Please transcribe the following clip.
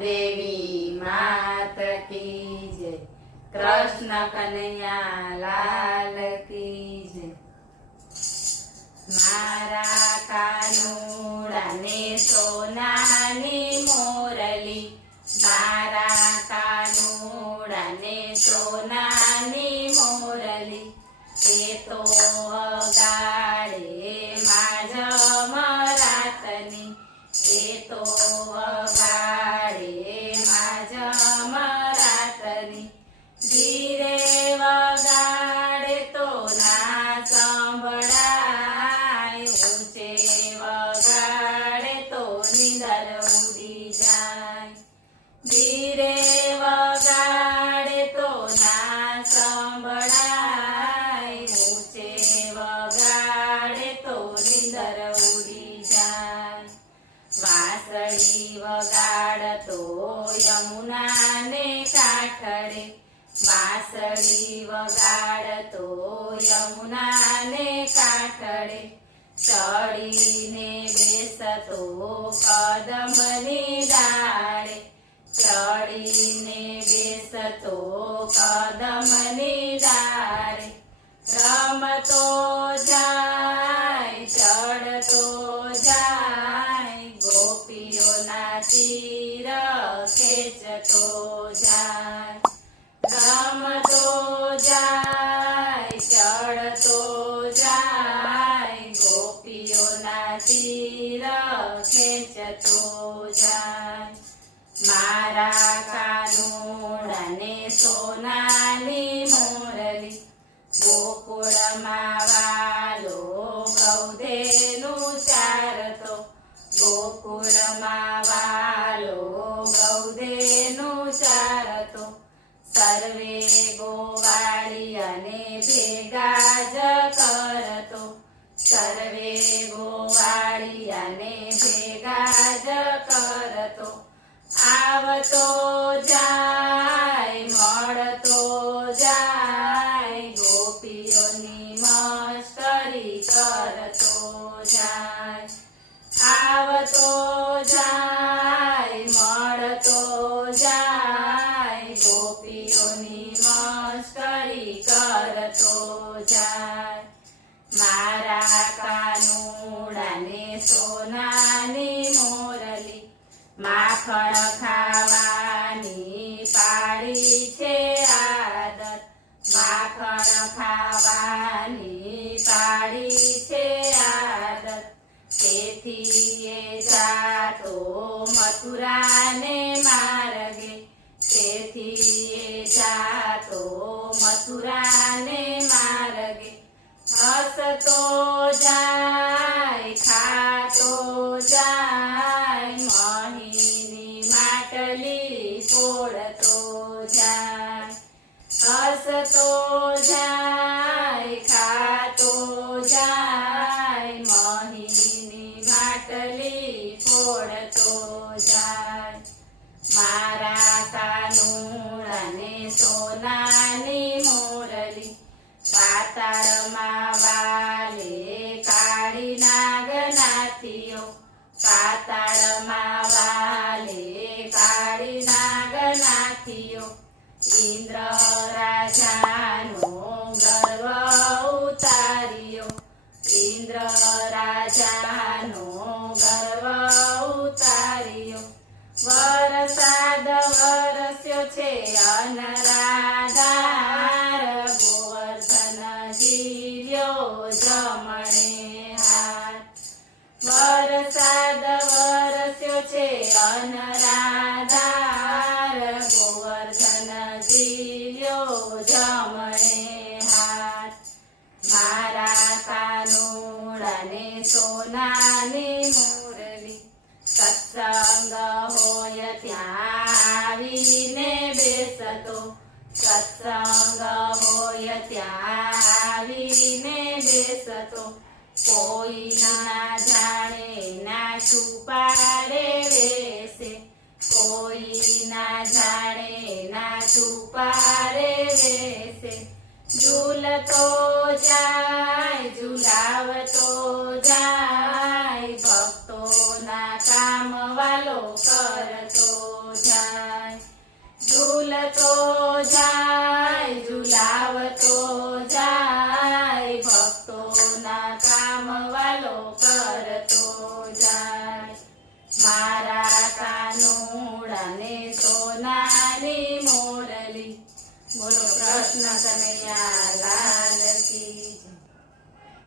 દેવી માત કી જય, કૃષ્ણ કનૈયા લાલ કી જય। મારા કાનુડાને સોનાની મોરલી, મારા કાનુડાને સોનાની મોરલી, એ તો વગાડે માજ મરાતની, એ તો વગાડે માજ મરાતની, ધીરે વગાડે તો ના સંભળાય, ઊંચે વગાડે તો નીંદર ઉડી જાય, ધીરે વગાડે તો ના સંભળાય, ઊંચે વગાડે તો નીંદર ઉડી જાય। વાંસળી વગાડતો યમુનાને કાંઠડે, વાંસળી વગાડતો યમુનાને કાંઠડે, ચડીને બેસતો કદમની ડાળે, ચડીને બેસતો કદમની ડાળે, રમતો જાય ચડતો જાય, ગોપીઓના ચીર ખેંચતો જાય, રમતો જાય ચડતો જાય, ગોપીઓના ચીર ખેંચતો જાય। મારા કાનુડાને સોનાની મોરલી, ગોકુળમાં વાલો ગૌધેનું ચારતો, ગોકુળમાં વાલો ગૌધેનું ચારતો, સર્વે ગોવાળિયાને ભેગા જ કરતો, સર્વે ગોવાળિયાને ભેગા જ કરતો, આવતો જાય મળતો જાય, ગોપીઓની મસ્કરી કરતો જાય, આવતો જાય મળતો જાય, ગોપીઓની મસ્કરી કરતો જાય। મારા કાનુડાને સોનાની મોરલી, માખણ ખાવાની પાડી છે આદત, માખણ ખાવાની પાડી છે આદત, તેથી એ જાતો મથુરાને માર્ગે, તેથી એ જાતો મથુરાને માર્ગે, હસતો જાય ખાતો જાય, મહીની માટલી ફોડતો જાય, હસતો જાય ખાતો જાય, મહીની માટલી ફોડતો જાય। મારા કાનુડાને સોનાની મોરલી, પાતાળમાં વાલે કાળી નાગનાથીઓ, પાતાળમાં વાલે કાળી નાગનાથીઓ, ઇન્દ્ર રાજાનો ગર્વ ઉતાર્યો, ઇન્દ્ર રાજાનો ગર્વ ઉતાર્યો, વરસાદ વરસ્યો છે અનરાધાર, ગોવર્ધન જીવ્યો જમણે હાથ, વરસાદ વરસ્યો છે અનરાધાર, ગોવર્ધન જીવ્યો જમણે હાથ। મારા કાનુડાને સોનાની મોરલી, સત્સંગ હોય ત્યાં આવીને બેસતો, સત્સંગ હોય ત્યાં આવીને બેસતો, કોઈ ના જાણે ના છુપાડે વેસે, કોઈ ના જાણે ના છુપાડે વેસે, ઝૂલતો જાય ઝુલાવતો જાય, ભક્તોના કામ વાલો કરતો જાય। સોનાની મોરલી. બોલો કૃષ્ણ કનૈયા લાલ કી